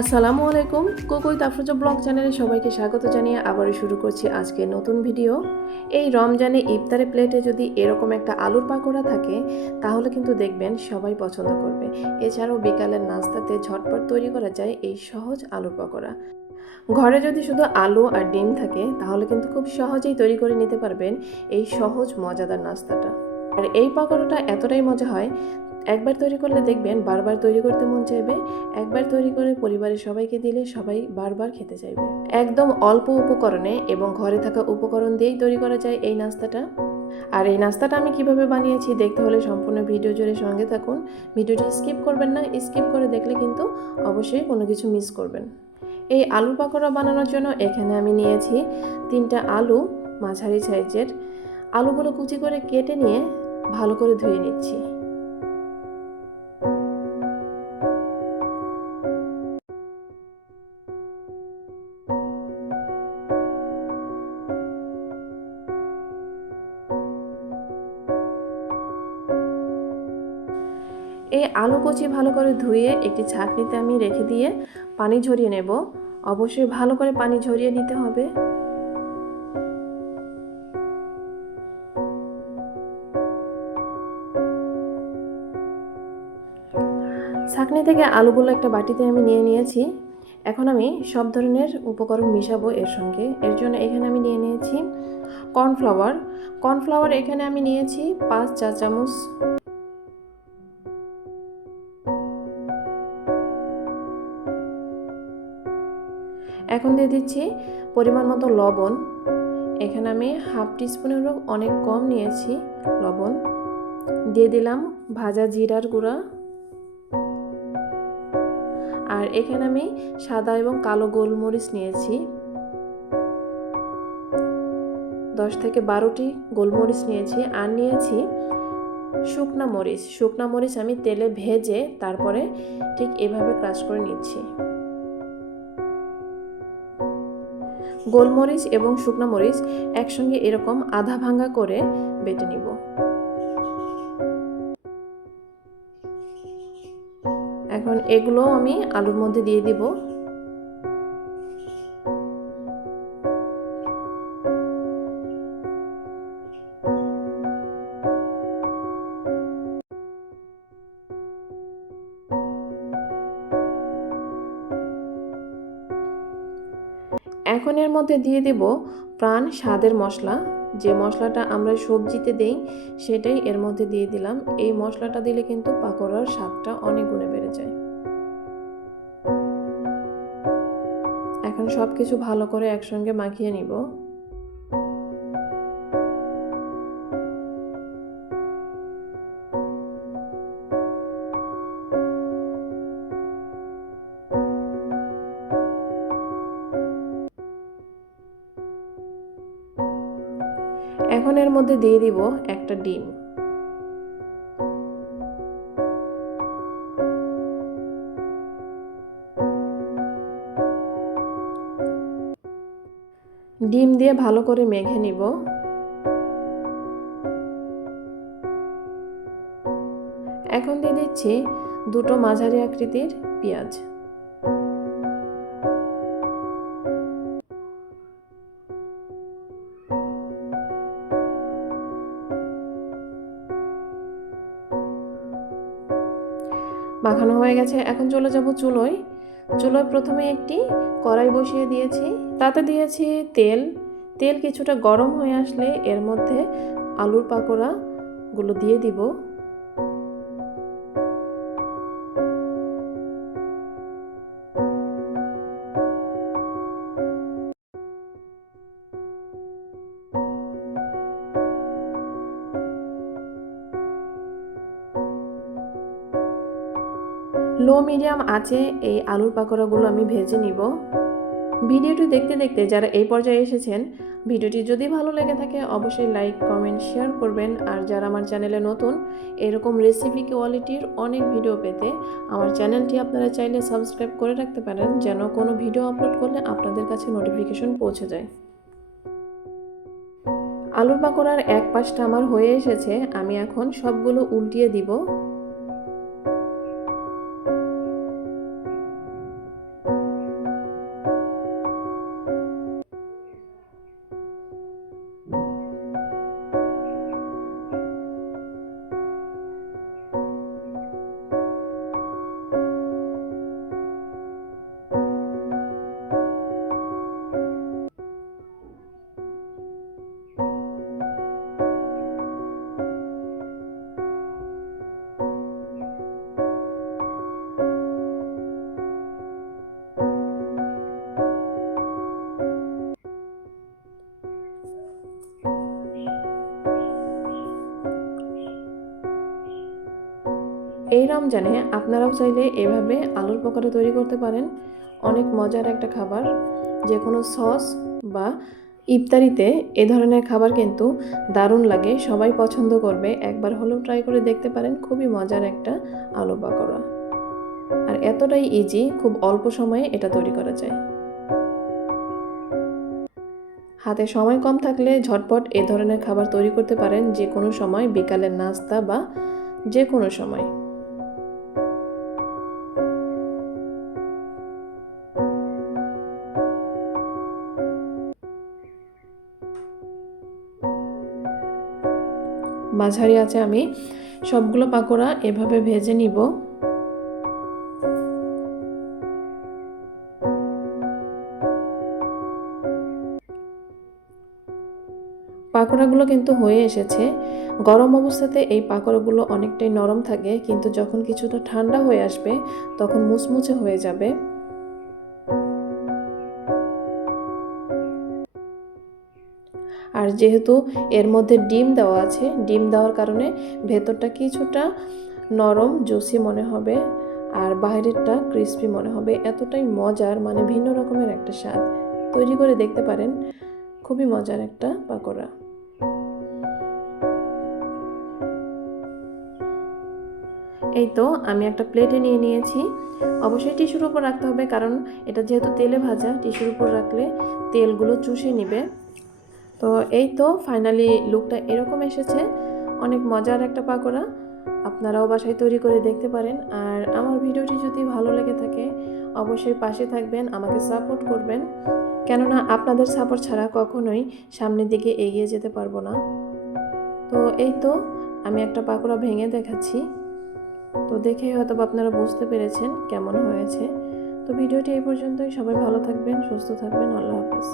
আসসালামু আলাইকুম। কোকোই তাফরুজা ব্লগ চ্যানেলে সবাইকে স্বাগত জানিয়ে আবারও শুরু করছি আজকে নতুন ভিডিও। এই রমজানে ইফতারে প্লেটে যদি এরকম একটা আলুর পাকোড়া থাকে তাহলে কিন্তু দেখবেন সবাই পছন্দ করবে। এছাড়াও বিকালের নাস্তাতে ঝটপট তৈরি করা যায় এই সহজ আলুর পাকোড়া। ঘরে যদি শুধু আলু আর ডিম থাকে তাহলে কিন্তু খুব সহজেই তৈরি করে নিতে পারবেন এই সহজ মজাদার নাস্তাটা। আর এই পাকোড়াটা এতটাই মজা হয়, একবার তৈরি করলে দেখবেন বারবার তৈরি করতে মন চাইবে। একবার তৈরি করে পরিবারের সবাইকে দিলে সবাই বারবার খেতে চাইবে। একদম অল্প উপকরণে এবং ঘরে থাকা উপকরণ দিয়েই তৈরি করা যায় এই নাস্তাটা। আর এই নাস্তাটা আমি কিভাবে বানিয়েছি দেখতে হলে সম্পূর্ণ ভিডিও জুড়ে সঙ্গে থাকুন। ভিডিওটি স্কিপ করবেন না, স্কিপ করে দেখলে কিন্তু অবশ্যই কোনো কিছু মিস করবেন। এই আলু পাকোড়া বানানোর জন্য এখানে আমি নিয়েছি 3টা আলু, মাঝারি সাইজের। আলুগুলো কুচি করে কেটে নিয়ে ভালো করে ধুয়ে নিচ্ছি। এই আলু কুচি ভালো করে ধুয়ে একটি ছাঁকনিতে আমি রেখে দিয়ে পানি ঝরিয়ে নেব। অবশ্যই ভালো করে পানি ঝরিয়ে নিতে হবে। ছাঁকনি থেকে আলুগুলো একটা বাটিতে আমি নিয়ে নিয়েছি। এখন আমি সব ধরনের উপকরণ মিশাবো এর সঙ্গে। এর জন্য এখানে আমি নিয়ে নিয়েছি কর্নফ্লাওয়ার। কর্নফ্লাওয়ার এখানে আমি নিয়েছি 5 চা চামচ। এখন দিয়ে দিচ্ছি পরিমাণ মতো লবণ। এখানে আমি হাফ টিস্পুনেরও অনেক কম নিয়েছি লবণ। দিয়ে দিলাম ভাজা জিরার গুঁড়া। আর এখানে আমি সাদা এবং কালো গোলমরিচ নিয়েছি। 10 থেকে 12টি গোলমরিচ নিয়েছি। আর নিয়েছি শুকনা মরিচ। শুকনা মরিচ আমি তেলে ভেজে তারপরে ঠিক এভাবে ক্রাশ করে নিচ্ছি। গোলমরিচ এবং শুকনা মরিচ একসঙ্গে এরকম আধা ভাঙা করে বেটে নিব। এখন এগুলো আমি আলুর মধ্যে দিয়ে দিব। এখন এর মধ্যে দিয়ে দেব প্রাণ স্বাদের মশলা। যে মশলাটা আমরা সবজিতে দেই সেটাই এর মধ্যে দিয়ে দিলাম। এই মশলাটা দিলে কিন্তু পাকোড়ার স্বাদটা অনেক গুণে বেড়ে যায়। এখন সব কিছু ভালো করে একসঙ্গে মাখিয়ে নিব। এখন এর মধ্যে দিয়ে দিব একটা ডিম। ডিম দিয়ে ভালো করে মেখে নিব। এখন দিয়ে দিচ্ছি 2টো মাঝারি আকৃতির পেঁয়াজ। মাখানো হয়ে গেছে। এখন চলে যাব চুলোয়। চুলোয় প্রথমে একটি কড়াই বসিয়ে দিয়েছি। তাতে দিয়েছি তেল। তেল কিছুটা গরম হয়ে আসলে এর মধ্যে আলুর পাকোড়াগুলো দিয়ে দিব। লো মিডিয়াম আঁচে এই আলুর পাকোড়াগুলো আমি ভেজে নিব। ভিডিওটি দেখতে দেখতে যারা এই পর্যায়ে এসেছেন, ভিডিওটি যদি ভালো লেগে থাকে অবশ্যই লাইক, কমেন্ট, শেয়ার করবেন। আর যারা আমার চ্যানেলে নতুন, এরকম রেসিপি কোয়ালিটির অনেক ভিডিও পেতে আমার চ্যানেলটি আপনারা চাইলে সাবস্ক্রাইব করে রাখতে পারেন, যেন কোনো ভিডিও আপলোড করলে আপনাদের কাছে নোটিফিকেশন পৌঁছে যায়। আলুর পাকোড়ার এক পাশটা আমার হয়ে এসেছে। আমি এখন সবগুলো উল্টিয়ে দিব। রমজানে আপনারাও চাইলে এভাবে আলুর পকোড়া তৈরি করতে পারেন। অনেক মজার একটা খাবার, যে কোনো সস বা ইফতারিতে এ ধরনের খাবার কিন্তু দারুণ লাগে, সবাই পছন্দ করবে। একবার হলেও ট্রাই করে দেখতে পারেন, খুবই মজার একটা আলু পকোড়া। আর এতটাই ইজি, খুব অল্প সময়ে এটা তৈরি করা যায়। হাতে সময় কম থাকলে ঝটপট এ ধরনের খাবার তৈরি করতে পারেন, যে কোনো সময়, বিকালের নাস্তা বা যে কোনো সময়। মাঝারি আঁচে আমি সবগুলো পাকোড়া এভাবে ভেজে নিব। পাকোড়াগুলো কিন্তু হয়ে এসেছে। গরম অবস্থাতে এই পাকোড়াগুলো অনেকটাই নরম থাকে, কিন্তু যখন কিছুটা ঠান্ডা হয়ে আসবে তখন মুচমুচে হয়ে যাবে। আর যেহেতু এর মধ্যে ডিম দেওয়া আছে, ডিম দেওয়ার কারণে ভেতরটা কিছুটা নরম জুসি মনে হবে, আর বাইরেরটা ক্রিস্পি মনে হবে। এতটাই মজার, মানে ভিন্ন রকমের একটা স্বাদ। তৈরি করে দেখতে পারেন, খুবই মজার একটা পাকোড়া। এই তো আমি একটা প্লেটে নিয়ে নিয়েছি। অবশ্যই টিস্যুর উপর রাখতে হবে, কারণ এটা যেহেতু তেলে ভাজা, টিস্যুর উপর রাখলে তেলগুলো চুষে নেবে। তো এই তো ফাইনালি লুকটা এরকম এসেছে। অনেক মজার একটা পাকোড়া, আপনারাও বাসায় তৈরি করে দেখতে পারেন। আর আমার ভিডিওটি যদি ভালো লেগে থাকে অবশ্যই পাশে থাকবেন, আমাকে সাপোর্ট করবেন, কেননা আপনাদের সাপোর্ট ছাড়া কখনোই সামনের দিকে এগিয়ে যেতে পারবো না। তো এই তো আমি একটা পাকোড়া ভেঙে দেখাচ্ছি। তো দেখেই হয়তো আপনারা বুঝতে পেরেছেন কেমন হয়েছে। তো ভিডিওটি এই পর্যন্তই। সবাই ভালো থাকবেন, সুস্থ থাকবেন। আল্লাহ হাফেজ।